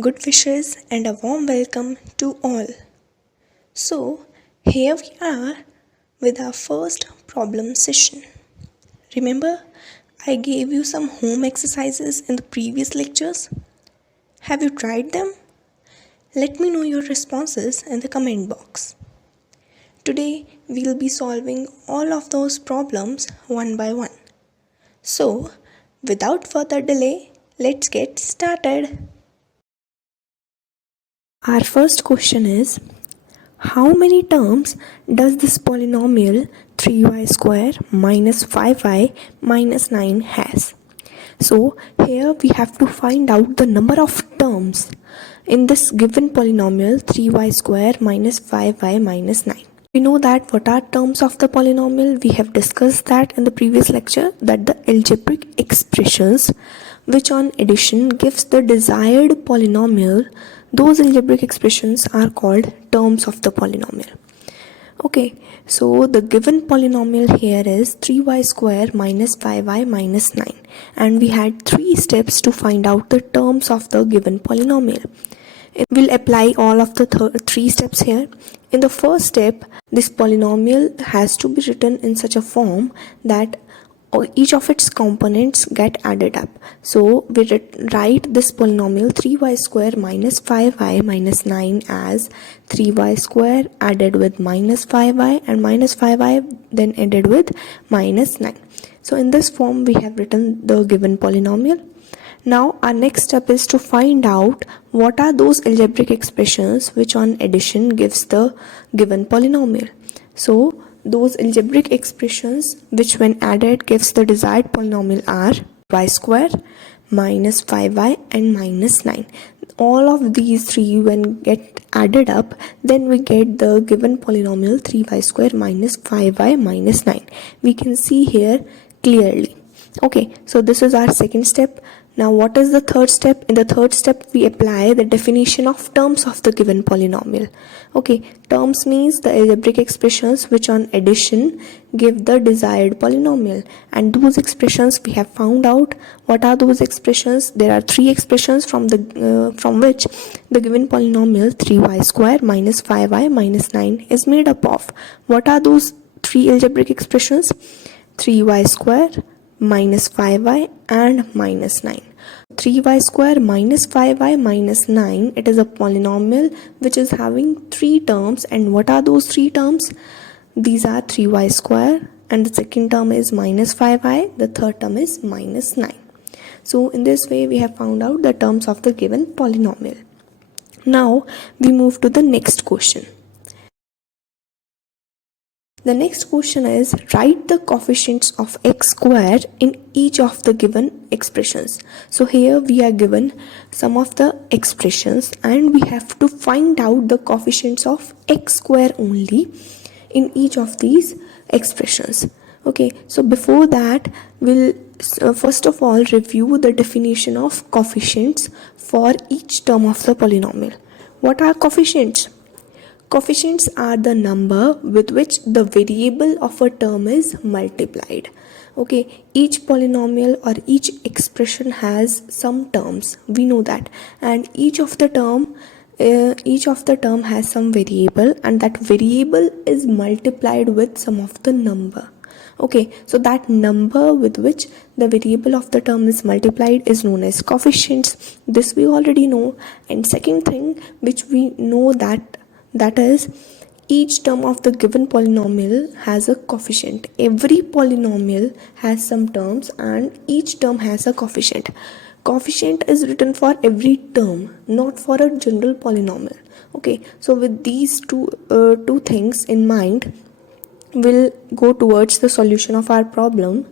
Good wishes and a warm welcome to all. So, here we are with our first problem session. Remember, I gave you some home exercises in the previous lectures? Have you tried them? Let me know your responses in the comment box. Today, we'll be solving all of those problems one by one. So, without further delay, let's get started. Our first question is, how many terms does this polynomial 3y square minus 5y minus 9 has? So here we have to find out the number of terms in this given polynomial 3y square minus 5y minus 9. We know that what are terms of the polynomial. We have discussed that in the previous lecture, that the algebraic expressions which on addition gives the desired polynomial, those algebraic expressions are called terms of the polynomial. Okay, so the given polynomial here is 3y square minus 5y minus 9, and we had 3 steps to find out the terms of the given polynomial. It will apply all of the 3 steps here. In the first step, this polynomial has to be written in such a form that each of its components get added up. So we write this polynomial 3y square minus 5y minus 9 as 3y square added with minus 5y and minus 5y then added with minus 9. So in this form we have written the given polynomial. Now our next step is to find out what are those algebraic expressions which on addition gives the given polynomial. So those algebraic expressions which when added gives the desired polynomial are y square, minus 5y and minus 9. All of these 3 when get added up, then we get the given polynomial 3y square minus 5y minus 9. We can see here clearly. Okay, so this is our second step. Now what is the third step? In the third step we apply the definition of terms of the given polynomial. Okay, terms means the algebraic expressions which on addition give the desired polynomial, and those expressions we have found out. What are those expressions? There are 3 expressions from which the given polynomial 3y square minus 5y minus 9 is made up of. What are those 3 algebraic expressions? 3y square, minus 5y and minus 9. 3y square minus 5y minus 9, it is a polynomial which is having 3 terms. And what are those 3 terms? These are 3y square, and the second term is minus 5y, the third term is minus 9. So in this way we have found out the terms of the given polynomial. Now we move to the next question. The next question is, write the coefficients of x square in each of the given expressions. So here we are given some of the expressions and we have to find out the coefficients of x square only in each of these expressions. Okay, so before that we'll first of all review the definition of coefficients for each term of the polynomial. What are coefficients? Coefficients are the number with which the variable of a term is multiplied. Okay, each polynomial or each expression has some terms, we know that, and each of the term has some variable, and that variable is multiplied with some of the number. Okay, so that number with which the variable of the term is multiplied is known as coefficients. This we already know. And second thing which we know that is, each term of the given polynomial has a coefficient. Every polynomial has some terms and each term has a coefficient. Coefficient is written for every term, not for a general polynomial. Okay, so with these two things in mind, we'll go towards the solution of our problem.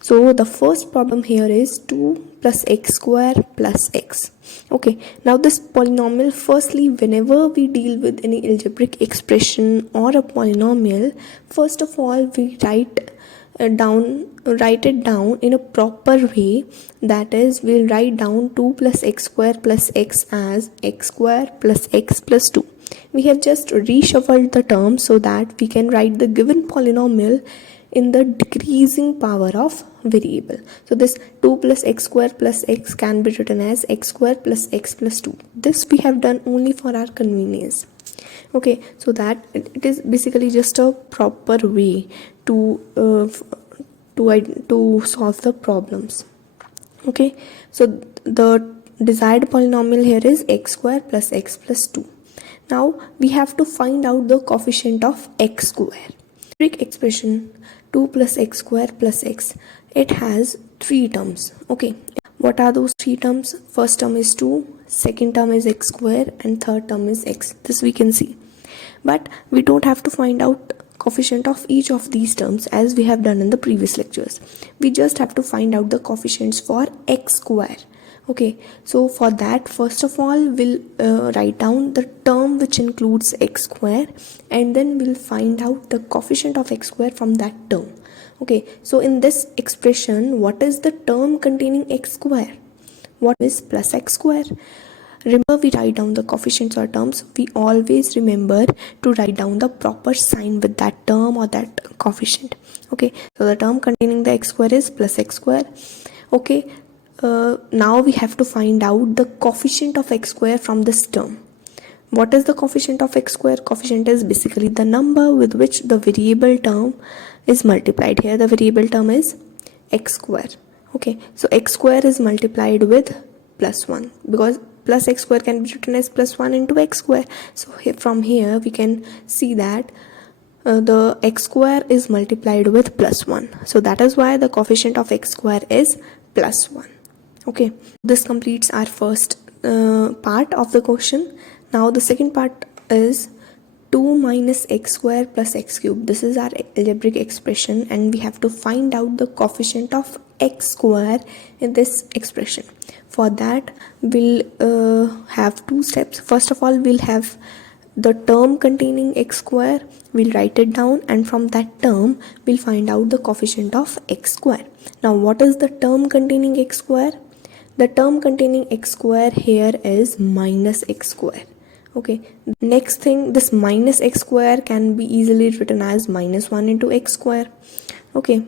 So the first problem here is 2 plus x square plus x. Okay, now this polynomial, firstly, whenever we deal with any algebraic expression or a polynomial, first of all we write it down in a proper way. That is, we'll write down 2 plus x square plus x as x square plus x plus 2. We have just reshuffled the terms so that we can write the given polynomial in the decreasing power of variable. So this 2 plus x square plus x can be written as x square plus x plus 2. This we have done only for our convenience. Okay, so that it is basically just a proper way to solve the problems. Okay, so the desired polynomial here is x square plus x plus 2. Now we have to find out the coefficient of x square. Algebraic expression 2 plus x square plus x, it has 3 terms. Okay, what are those 3 terms? First term is 2, second term is x square, and third term is x. This we can see, but we don't have to find out coefficient of each of these terms as we have done in the previous lectures. We just have to find out the coefficients for x square. Okay, so for that, first of all, we'll write down the term which includes x square, and then we'll find out the coefficient of x square from that term. Okay, so in this expression, what is the term containing x square? What is plus x square? Remember, we write down the coefficients or terms. We always remember to write down the proper sign with that term or that coefficient. Okay, so the term containing the x square is plus x square. Okay, now we have to find out the coefficient of x square from this term. What is the coefficient of x square? Coefficient is basically the number with which the variable term is multiplied. Here the variable term is x square. Okay, so x square is multiplied with plus 1, because plus x square can be written as plus 1 into x square. So from here we can see that the x square is multiplied with plus 1. So that is why the coefficient of x square is plus 1. Okay, this completes our first part of the question. Now the second part is 2 minus x square plus x cube. This is our algebraic expression, and we have to find out the coefficient of x square in this expression. For that, we'll have 2 steps. First of all, we'll have the term containing x square. We'll write it down, and from that term, we'll find out the coefficient of x square. Now, what is the term containing x square? The term containing x square here is minus x square. Okay, next thing, this minus x square can be easily written as minus 1 into x square. Okay,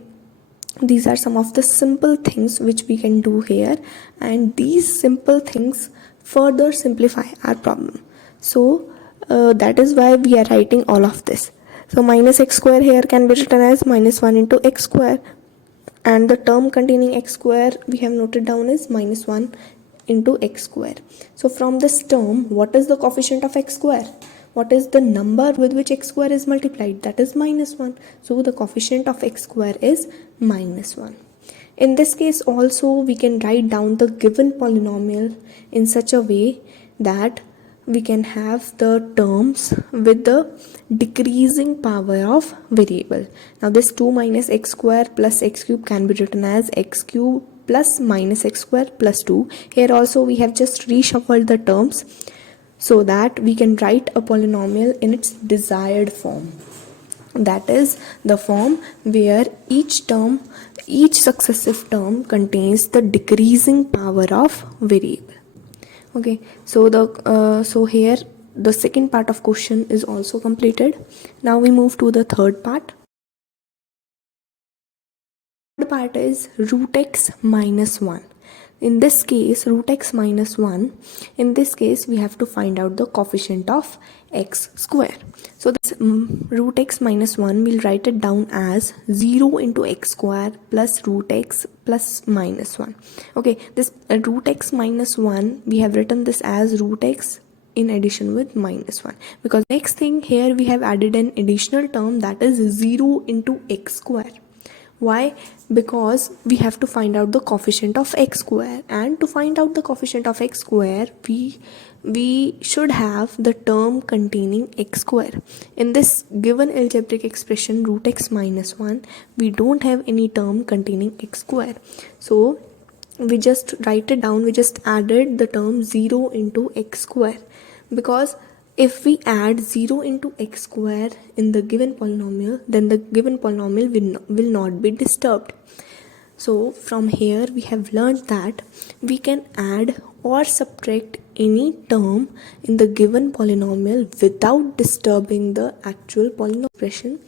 these are some of the simple things which we can do here, and these simple things further simplify our problem. So that is why we are writing all of this. So minus x square here can be written as minus 1 into x square, and the term containing x square we have noted down is minus 1 into x square. So from this term, what is the coefficient of x square? What is the number with which x square is multiplied? That is minus 1. So the coefficient of x square is minus 1. In this case also, we can write down the given polynomial in such a way that we can have the terms with the decreasing power of variable. Now this 2 minus x square plus x cube can be written as x cube plus minus x square plus 2. Here also we have just reshuffled the terms so that we can write a polynomial in its desired form. That is the form where each successive term contains the decreasing power of variable. Okay, so here the second part of question is also completed. Now we move to the third part. Third part is root x minus 1. In this case, root x minus 1, in this case we have to find out the coefficient of x square. So this root x minus 1, we'll write it down as 0 into x square plus root x plus minus 1. Okay, this root x minus 1, we have written this as root x in addition with minus 1, because next thing here we have added an additional term, that is 0 into x square. Why? Because we have to find out the coefficient of x square, and to find out the coefficient of x square, we should have the term containing x square. In this given algebraic expression root x minus 1, we don't have any term containing x square. So we just write it down, we just added the term 0 into x square, because if we add 0 into x square in the given polynomial, then the given polynomial will not be disturbed. So from here we have learned that we can add or subtract any term in the given polynomial without disturbing the actual polynomial expression.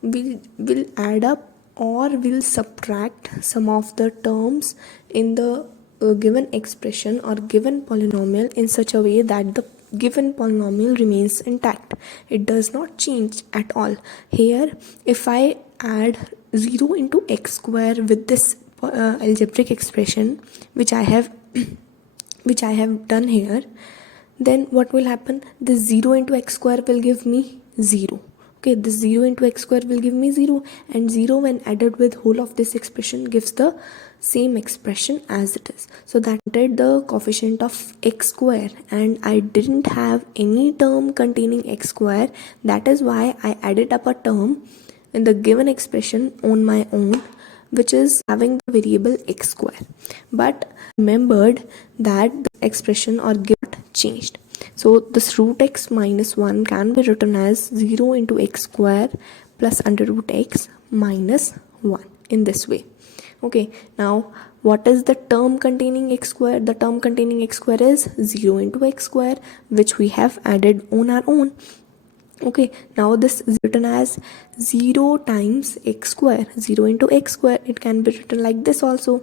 We will add up or we'll subtract some of the terms in the given expression or given polynomial in such a way that the given polynomial remains intact. It does not change at all. Here, if I add 0 into x square with this algebraic expression which I have done here, then what will happen? This 0 into x square will give me 0. Okay, this 0 into x square will give me 0, and 0 when added with whole of this expression gives the same expression as it is. So that did the coefficient of x square, and I didn't have any term containing x square. That is why I added up a term in the given expression on my own, which is having the variable x square. But remembered that the expression or given changed. So this root x minus 1 can be written as 0 into x square plus under root x minus 1 in this way. Okay, now what is the term containing x square? The term containing x square is 0 into x square, which we have added on our own. Okay, now this is written as 0 times x square. 0 into x square, it can be written like this also.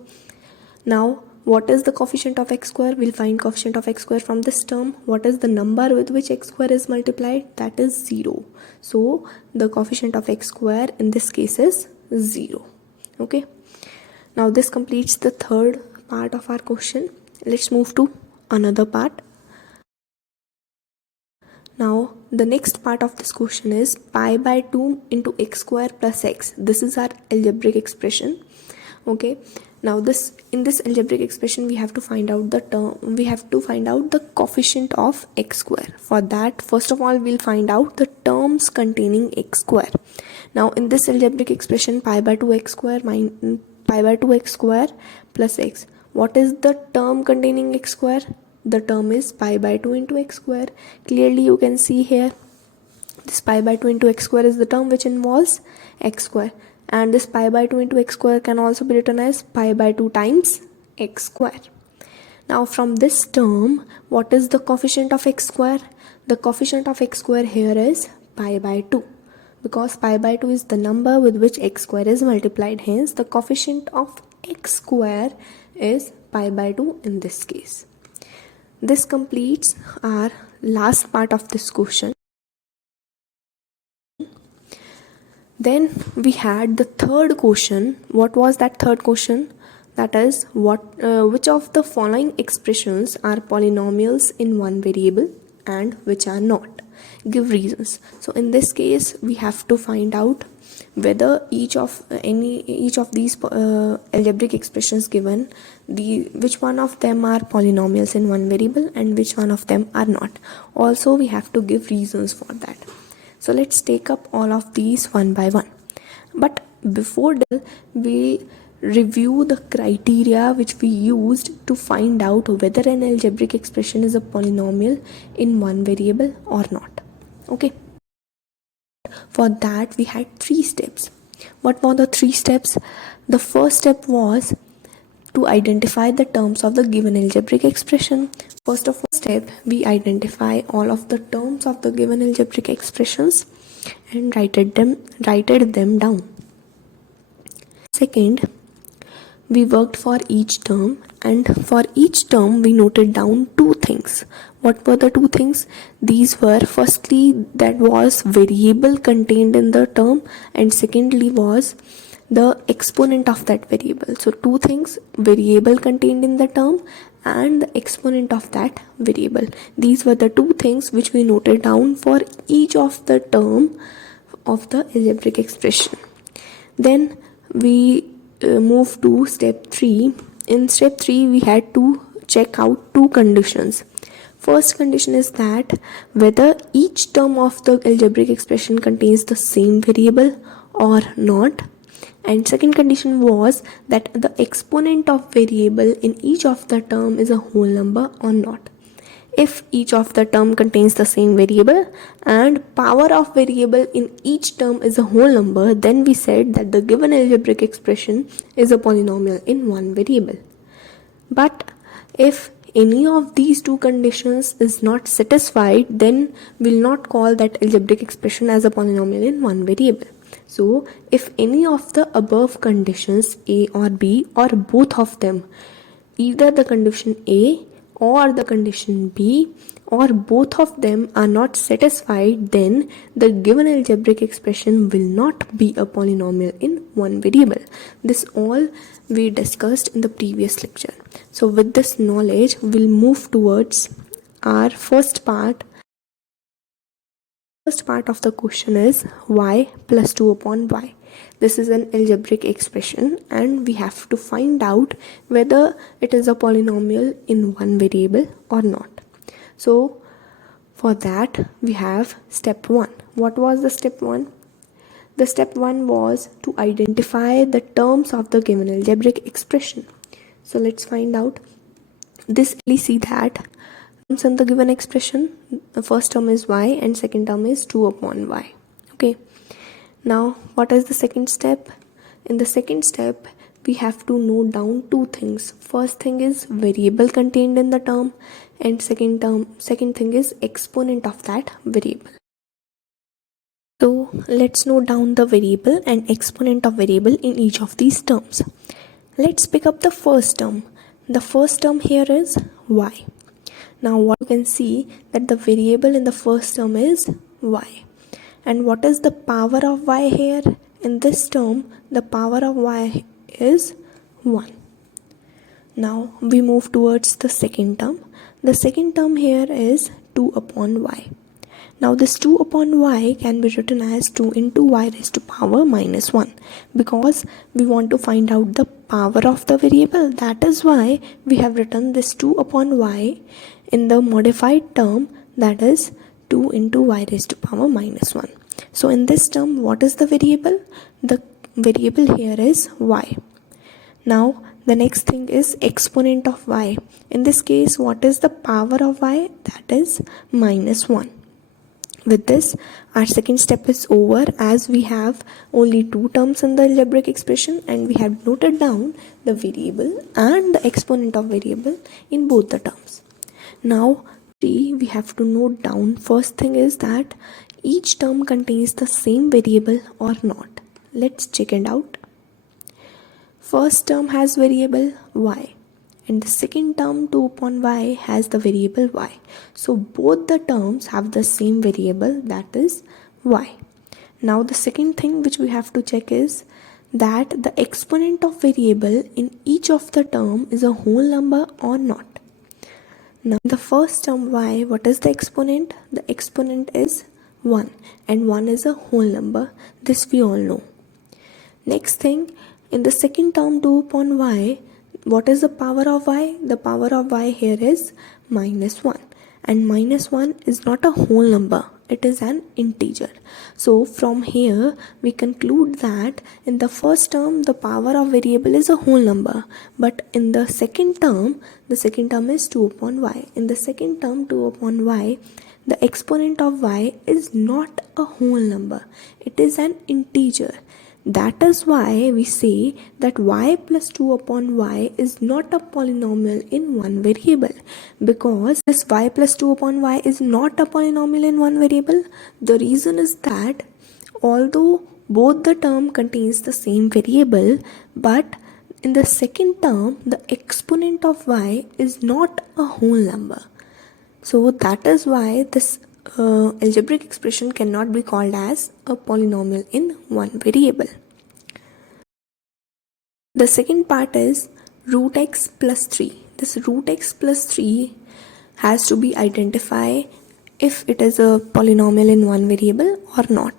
Now what is the coefficient of x square? We'll find coefficient of x square from this term. What is the number with which x square is multiplied? That is 0. So the coefficient of x square in this case is 0. Okay, now this completes the third part of our question. Let's move to another part. Now the next part of this question is pi by 2 into x square plus x. This is our algebraic expression. Okay, now in this algebraic expression we have to find out the coefficient of x square. For that, first of all, we'll find out the terms containing x square. Now in this algebraic expression, pi by 2 x square plus x, what is the term containing x square? The term is pi by 2 into x square. Clearly you can see here, this pi by 2 into x square is the term which involves x square, and this pi by 2 into x square can also be written as pi by 2 times x square. Now from this term, what is the coefficient of x square? The coefficient of x square here is pi by 2, because pi by 2 is the number with which x square is multiplied. Hence the coefficient of x square is pi by 2 in this case. This completes our last part of this question. Then we had the third question. What was that third question? That is, which of the following expressions are polynomials in one variable and which are not? Give reasons. So in this case, we have to find out whether each of these algebraic expressions given, which one of them are polynomials in one variable and which one of them are not. Also, we have to give reasons for that. So let's take up all of these one by one. But before that, we review the criteria which we used to find out whether an algebraic expression is a polynomial in one variable or not. Okay. For that, we had 3 steps. What were the 3 steps? The first step was to identify the terms of the given algebraic expression. First of all step, we identify all of the terms of the given algebraic expressions and write them down. Second, we worked for each term, and for each term we noted down 2 things. What were the 2 things? These were, firstly, that was variable contained in the term, and secondly was the exponent of that variable. So 2 things: variable contained in the term and the exponent of that variable. These were the 2 things which we noted down for each of the term of the algebraic expression. Then we move to step 3. In step 3, we had to check out 2 conditions. First condition is that whether each term of the algebraic expression contains the same variable or not. And second condition was that the exponent of variable in each of the term is a whole number or not. If each of the term contains the same variable and power of variable in each term is a whole number, then we said that the given algebraic expression is a polynomial in one variable. But if any of these 2 conditions is not satisfied, then we'll not call that algebraic expression as a polynomial in one variable. So if any of the above conditions, A or B or both of them, either the condition A or the condition B or both of them are not satisfied, then the given algebraic expression will not be a polynomial in one variable. This all we discussed in the previous lecture. So with this knowledge, we'll move towards our first part. First part of the question is y plus 2 upon y. This is an algebraic expression and we have to find out whether it is a polynomial in one variable or not. So for that we have step 1. What was the step 1? The step 1 was to identify the terms of the given algebraic expression. So let's find out. This we see that in the given expression, the first term is y and second term is 2 upon y. Okay, now what is the second step? In the second step, we have to note down two things. First thing is variable contained in the term, and second thing is exponent of that variable. So let's note down the variable and exponent of variable in each of these terms. Let's pick up the first term. The first term here is y. Now what you can see that the variable in the first term is y. And what is the power of y here? In this term, the power of y is 1. Now we move towards the second term. The second term here is 2 upon y. Now this 2 upon y can be written as 2 into y raised to power minus 1 because we want to find out the power of the variable. That is why we have written this 2 upon y in the modified term, that is 2 into y raised to power minus 1. So in this term, what is the variable? The variable here is y. Now the next thing is exponent of y. In this case, what is the power of y? That is minus 1. With this, our second step is over as we have only two terms in the algebraic expression and we have noted down the variable and the exponent of variable in both the terms. Now we have to note down, first thing is that each term contains the same variable or not. Let's check it out. First term has variable y and the second term 2 upon y has the variable y. So both the terms have the same variable, that is y. Now the second thing which we have to check is that the exponent of variable in each of the term is a whole number or not. Now in the first term y, what is the exponent? The exponent is 1 and 1 is a whole number. This we all know. Next thing, in the second term 2 upon y, what is the power of y? The power of y here is minus 1 and minus 1 is not a whole number, it is an integer. So from here we conclude that in the first term the power of variable is a whole number, but in the second term is 2 upon y. In the second term 2 upon y, the exponent of y is not a whole number, it is an integer. That is why we say that y plus 2 upon y is not a polynomial in one variable, because this y plus 2 upon y is not a polynomial in one variable. The reason is that although both the term contains the same variable, but in the second term the exponent of y is not a whole number. So that is why this algebraic expression cannot be called as a polynomial in one variable. The second part is root x plus 3. This root x plus 3 has to be identified if it is a polynomial in one variable or not.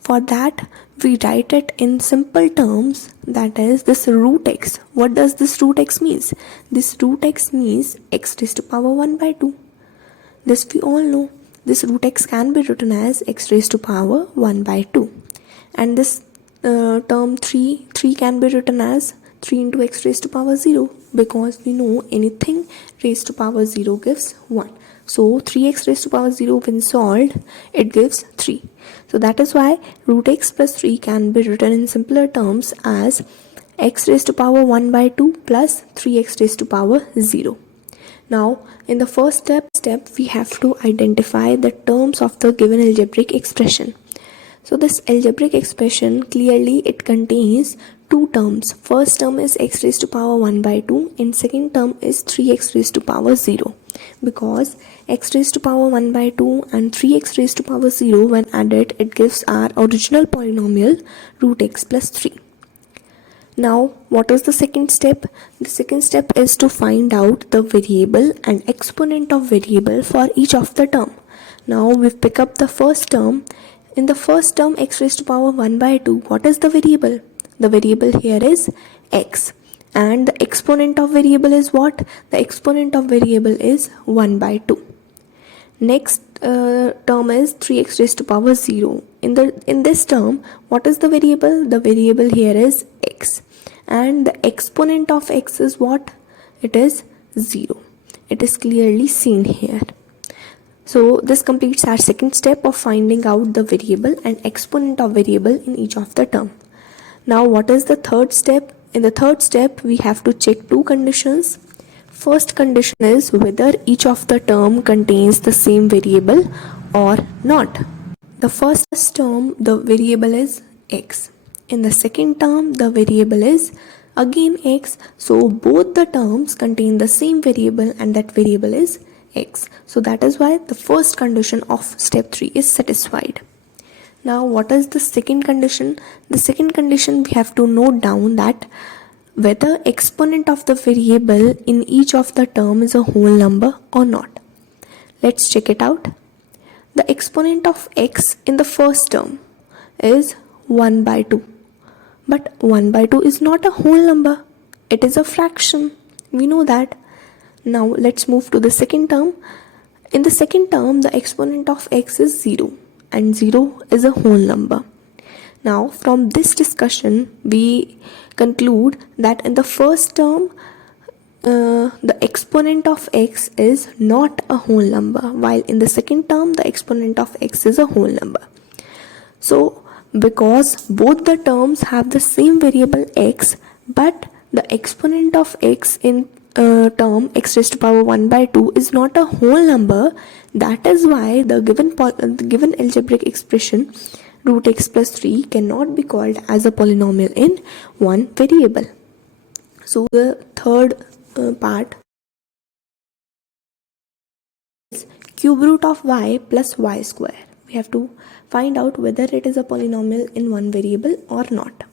For that, we write it in simple terms, that is this root x. What does this root x means? This root x means x raised to power 1 by 2. This we all know. This root x can be written as x raised to power 1 by 2. And this term 3 can be written as 3 into x raised to power 0, because we know anything raised to power 0 gives 1. So 3x raised to power 0 when solved, it gives 3. So that is why root x plus 3 can be written in simpler terms as x raised to power 1 by 2 plus 3x raised to power 0. Now in the first step we have to identify the terms of the given algebraic expression. So this algebraic expression, clearly it contains two terms. First term is x raised to power 1 by 2 and second term is 3x raised to power 0, because x raised to power 1 by 2 and 3x raised to power 0, when added, it gives our original polynomial root x plus 3. Now what is the second step? The second step is to find out the variable and exponent of variable for each of the term. Now we pick up the first term. In the first term, x raised to power 1 by 2, what is the variable? The variable here is x, and the exponent of variable is what? The exponent of variable is 1 by 2. Next term is 3x raised to power 0. In this term, what is the variable? The variable here is x, and the exponent of x is what? It is 0. It is clearly seen here. So this completes our second step of finding out the variable and exponent of variable in each of the term. Now what is the third step? In the third step, we have to check two conditions. First condition is whether each of the term contains the same variable or not. The first term, the variable is x. In the second term, the variable is again x. So both the terms contain the same variable, and that variable is x. So that is why the first condition of step 3 is satisfied. Now what is the second condition? The second condition, we have to note down that whether exponent of the variable in each of the term is a whole number or not. Let's check it out. The exponent of x in the first term is 1 by 2. But 1 by 2 is not a whole number. It is a fraction. We know that. Now let's move to the second term. In the second term, the exponent of x is 0, and 0 is a whole number. Now from this discussion, we conclude that in the first term, the exponent of x is not a whole number, while in the second term, the exponent of x is a whole number. So because both the terms have the same variable x, but the exponent of x in term x raised to power 1 by 2 is not a whole number, that is why the given algebraic expression root x plus 3 cannot be called as a polynomial in one variable. So the third part is cube root of y plus y square. We have to find out whether it is a polynomial in one variable or not.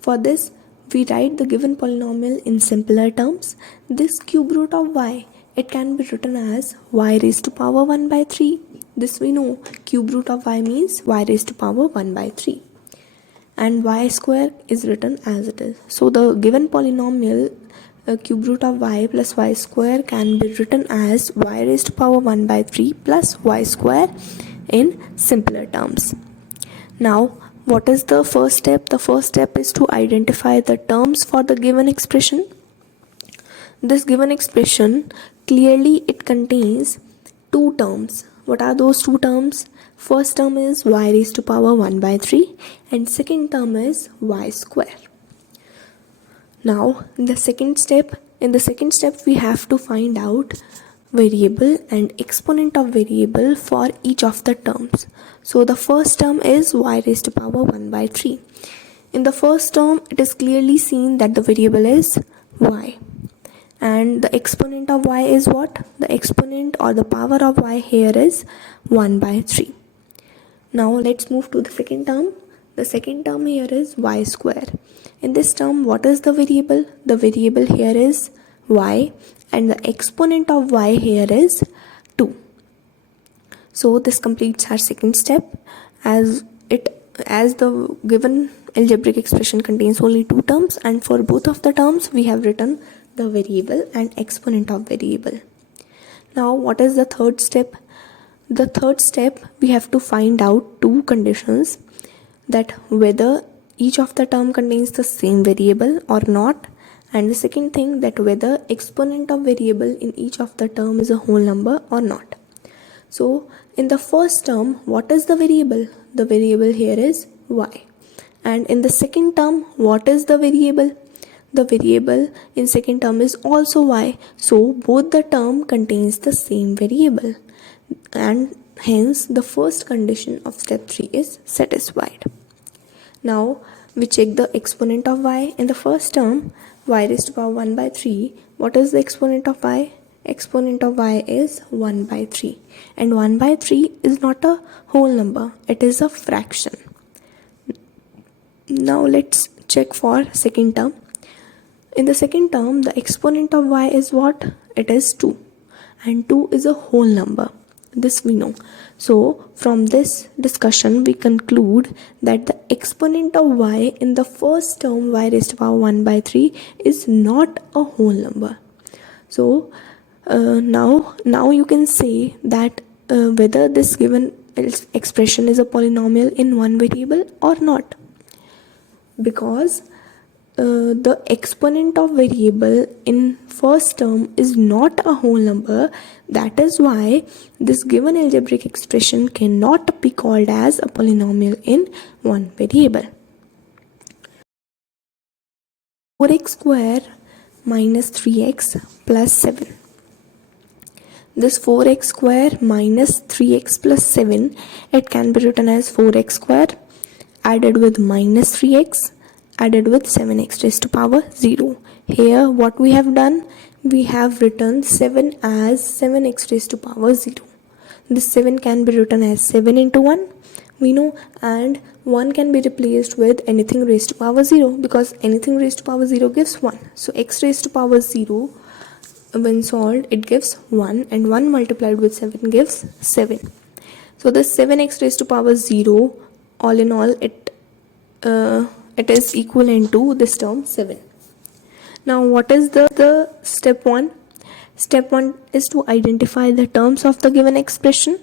For this, we write the given polynomial in simpler terms. This cube root of y, it can be written as y raised to power 1 by 3. This we know, cube root of y means y raised to power 1 by 3. And y square is written as it is. So the given polynomial cube root of y plus y square can be written as y raised to power 1 by 3 plus y square in simpler terms. Now what is the first step? The first step is to identify the terms for the given expression. This given expression, clearly it contains two terms. What are those two terms? First term is y raised to power 1 by 3 and second term is y square. Now in the second step, we have to find out variable and exponent of variable for each of the terms. So the first term is y raised to power 1 by 3. In the first term, it is clearly seen that the variable is y. And the exponent of y is what? The exponent or the power of y here is 1 by 3. Now let's move to the second term. The second term here is y square. In this term, what is the variable? The variable here is y, and the exponent of y here is 2. So this completes our second step. As the given algebraic expression contains only two terms, and for both of the terms we have written the variable and exponent of variable. Now what is the third step? The third step, we have to find out two conditions, that whether each of the term contains the same variable or not, and the second thing, that whether exponent of variable in each of the term is a whole number or not. So in the first term, what is the variable? The variable here is y. And in the second term, what is the variable? The variable in second term is also y. So both the term contains the same variable. And hence the first condition of step 3 is satisfied. Now we check the exponent of y. In the first term, y raised to power 1 by 3. What is the exponent of y? Exponent of y is 1 by 3, and 1 by 3 is not a whole number, it is a fraction. Now let's check for second term. In the second term, the exponent of y is what? It is 2, and 2 is a whole number. This we know. So from this discussion we conclude that the exponent of y in the first term, y raised to power 1 by 3, is not a whole number. So now you can say that whether this given expression is a polynomial in one variable or not, because the exponent of variable in first term is not a whole number. That is why this given algebraic expression cannot be called as a polynomial in one variable. 4x square minus 3x plus 7. This 4x square minus 3x plus 7, it can be written as 4x square added with minus 3x added with 7x raised to power 0. Here what we have done, we have written 7 as 7x raised to power 0. This 7 can be written as 7 into 1, we know, and 1 can be replaced with anything raised to power 0, because anything raised to power 0 gives 1. So x raised to power 0, when solved, it gives 1, and 1 multiplied with 7 gives 7. So this 7x raised to power 0, all in all, it is equivalent to this term 7. Now what is the step 1? Step 1 is to identify the terms of the given expression.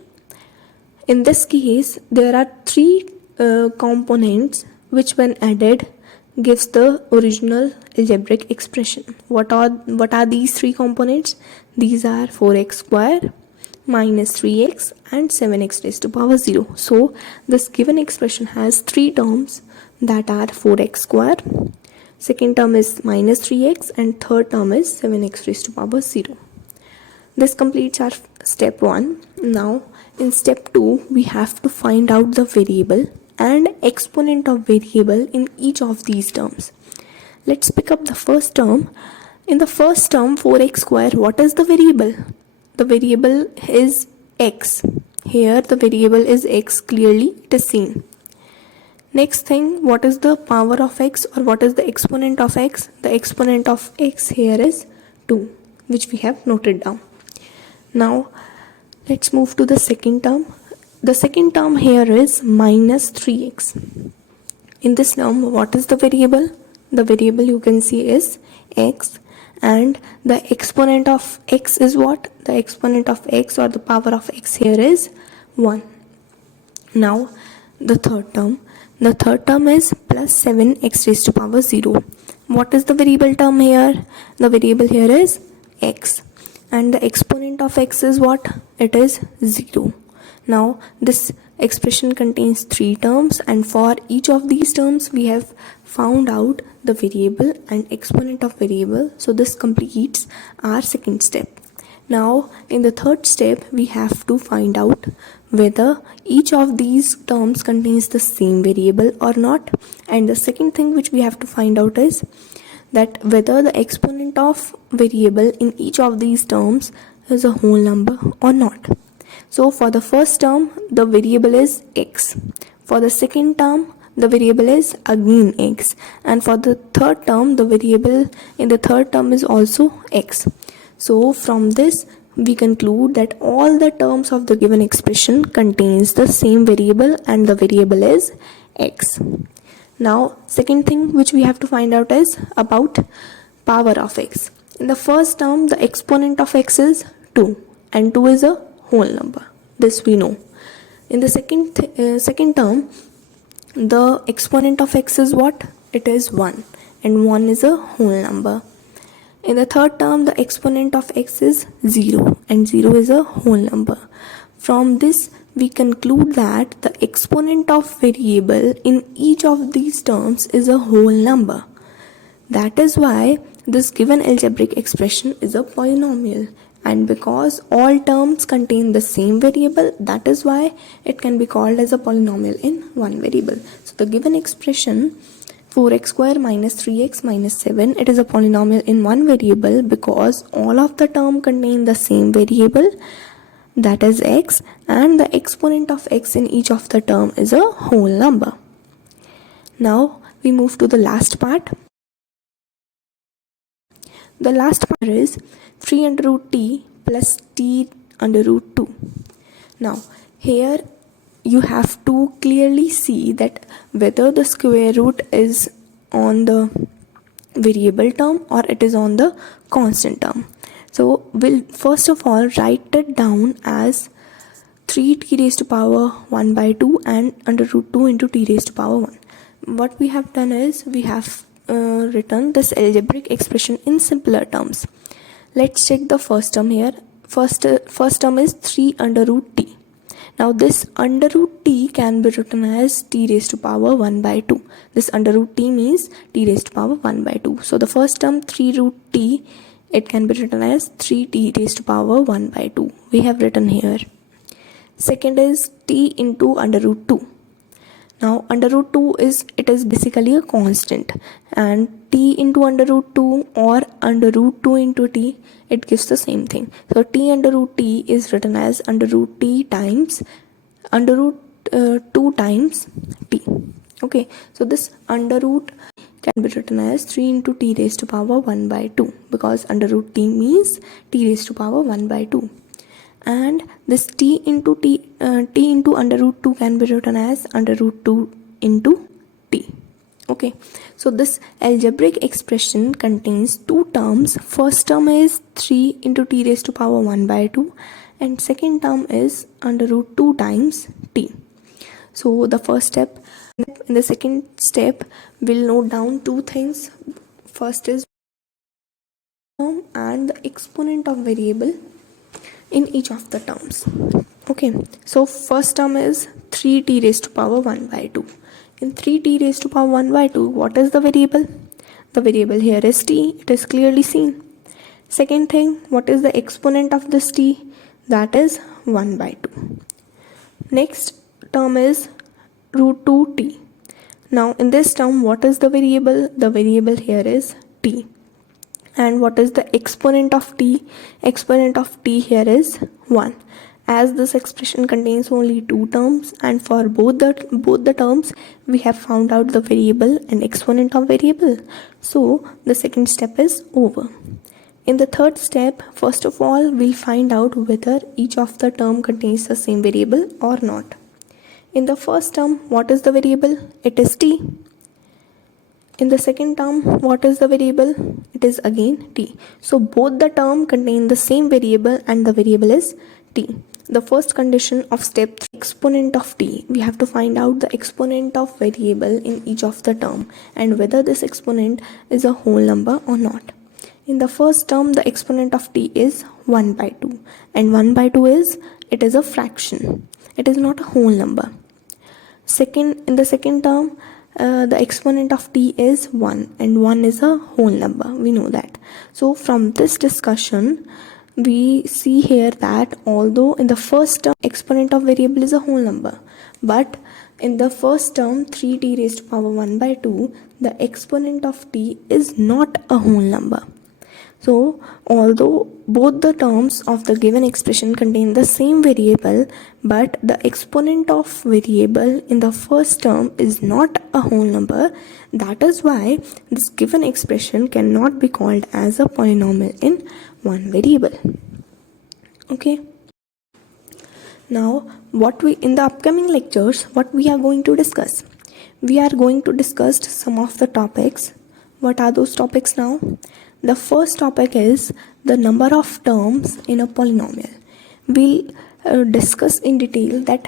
In this case, there are three components which when added gives the original algebraic expression. What are these three components? These are 4x square minus 3x and 7x raised to power 0. So this given expression has three terms, that are 4x square, second term is minus 3x, and third term is 7x raised to power 0. This completes our step 1. Now in step 2, we have to find out the variable and exponent of variable in each of these terms. Let's pick up the first term. In the first term, 4x square, what is the variable? The variable is x. Here the variable is x, clearly it is seen. Next thing, what is the power of x, or what is the exponent of x? The exponent of x here is 2, which we have noted down. Now let's move to the second term. The second term here is minus 3x. In this term, what is the variable? The variable you can see is x, and the exponent of x is what? The exponent of x, or the power of x here, is 1. Now the third term. The third term is plus 7x raised to power 0. What is the variable term here? The variable here is x, and the exponent of x is what? It is 0. Now this expression contains three terms, and for each of these terms we have found out the variable and exponent of variable. So this completes our second step. Now in the third step, we have to find out whether each of these terms contains the same variable or not. And the second thing which we have to find out is that whether the exponent of variable in each of these terms is a whole number or not. So for the first term, the variable is x. For the second term, the variable is again x. And for the third term, the variable in the third term is also x. So from this, we conclude that all the terms of the given expression contains the same variable, and the variable is x. Now, second thing which we have to find out is about power of x. In the first term, the exponent of x is 2, and 2 is a whole number. This we know. In the second term, the exponent of x is what? It is 1, and 1 is a whole number. In the third term, the exponent of x is 0, and 0 is a whole number. From this, we conclude that the exponent of variable in each of these terms is a whole number. That is why this given algebraic expression is a polynomial, and because all terms contain the same variable, that is why it can be called as a polynomial in one variable. So the given expression 4x square minus 3x minus 7, it is a polynomial in one variable because all of the term contain the same variable, that is x, and the exponent of x in each of the term is a whole number. Now we move to the last part. The last part is 3 under root t plus t under root 2. Now here you have to clearly see that whether the square root is on the variable term or it is on the constant term. So we'll first of all write it down as 3t raised to power 1 by 2 and under root 2 into t raised to power 1. What we have done is we have written this algebraic expression in simpler terms. Let's check the first term here. First term is 3 under root t. Now this under root t can be written as t raised to power 1 by 2. This under root t means t raised to power 1 by 2. So the first term 3 root t, it can be written as 3t raised to power 1 by 2. We have written here. Second is t into under root 2. Now under root 2 is basically a constant, and t into under root 2 or under root 2 into t, it gives the same thing. So t under root t is written as under root t times under root 2 times t. Okay, so this under root can be written as 3 into t raised to power 1 by 2 because under root t means t raised to power 1 by 2. And this t into under root 2 can be written as under root 2 into t. Okay, so this algebraic expression contains two terms. First term is 3 into t raised to power 1 by 2 and second term is under root 2 times t. So the first step, in the second step we'll note down two things. First is term and the exponent of variable in each of the terms. Okay, so first term is 3t raised to power 1 by 2. In 3t raised to power 1 by 2, what is the variable? The variable here is t, it is clearly seen. Second thing, what is the exponent of this t? That is 1 by 2. Next term is root 2t. Now in this term, what is the variable? The variable here is t. And what is the exponent of t? Exponent of t here is 1. As this expression contains only two terms and for both the terms we have found out the variable and exponent of variable. So the second step is over. In the third step, first of all we'll find out whether each of the term contains the same variable or not. In the first term, what is the variable? It is t. In the second term, what is the variable? It is again t. So both the term contain the same variable and the variable is t. The first condition of step 3, exponent of t. We have to find out the exponent of variable in each of the term and whether this exponent is a whole number or not. In the first term, the exponent of t is 1 by 2 and 1 by 2 is a fraction. It is not a whole number. In the second term, the exponent of t is 1 and 1 is a whole number. We know that. So from this discussion, we see here that although in the first term exponent of variable is a whole number, but in the first term 3t raised to power 1 by 2, the exponent of t is not a whole number. So although both the terms of the given expression contain the same variable, but the exponent of variable in the first term is not a whole number, that is why this given expression cannot be called as a polynomial in one variable. Okay. Now in the upcoming lectures, what we are going to discuss? We are going to discuss some of the topics. What are those topics now? The first topic is the number of terms in a polynomial. We'll discuss in detail that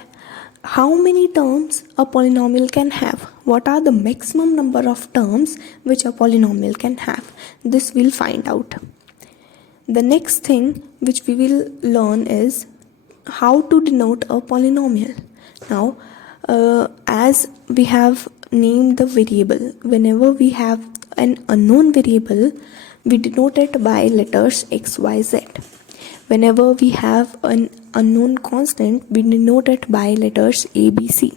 how many terms a polynomial can have. What are the maximum number of terms which a polynomial can have? This we'll find out. The next thing which we will learn is how to denote a polynomial. Now, as we have named the variable, whenever we have an unknown variable, we denote it by letters x, y, z. whenever we have an unknown constant, we denote it by letters A, B, C.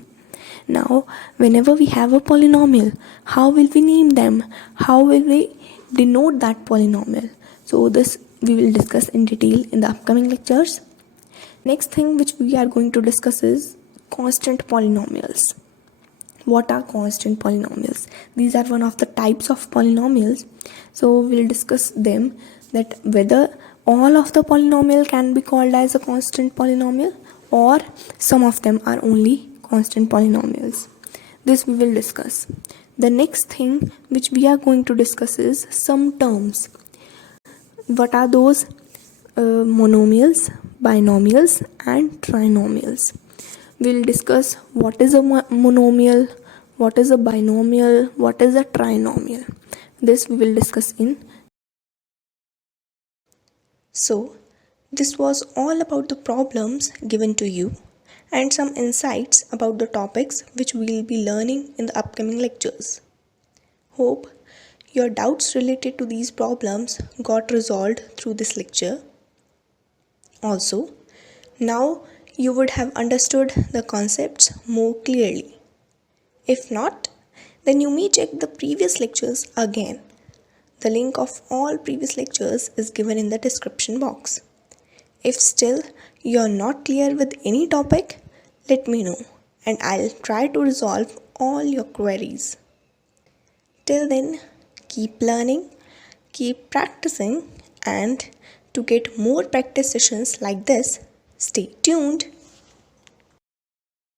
Now, whenever we have a polynomial, how will we name them? How will we denote that polynomial? So this we will discuss in detail in the upcoming lectures. Next thing which we are going to discuss is constant polynomials. What are constant polynomials? These are one of the types of polynomials. So we'll discuss them, that whether all of the polynomial can be called as a constant polynomial or some of them are only constant polynomials. This we will discuss. The next thing which we are going to discuss is some terms. What are those? Monomials, binomials and trinomials. We'll discuss what is a monomial, what is a binomial, what is a trinomial. This we will discuss in. So, this was all about the problems given to you and some insights about the topics which we will be learning in the upcoming lectures. Hope your doubts related to these problems got resolved through this lecture. Also, now you would have understood the concepts more clearly. If not, then you may check the previous lectures again. The link of all previous lectures is given in the description box. If still you are not clear with any topic, let me know and I'll try to resolve all your queries. Till then, keep learning, keep practicing, and to get more practice sessions like this, stay tuned.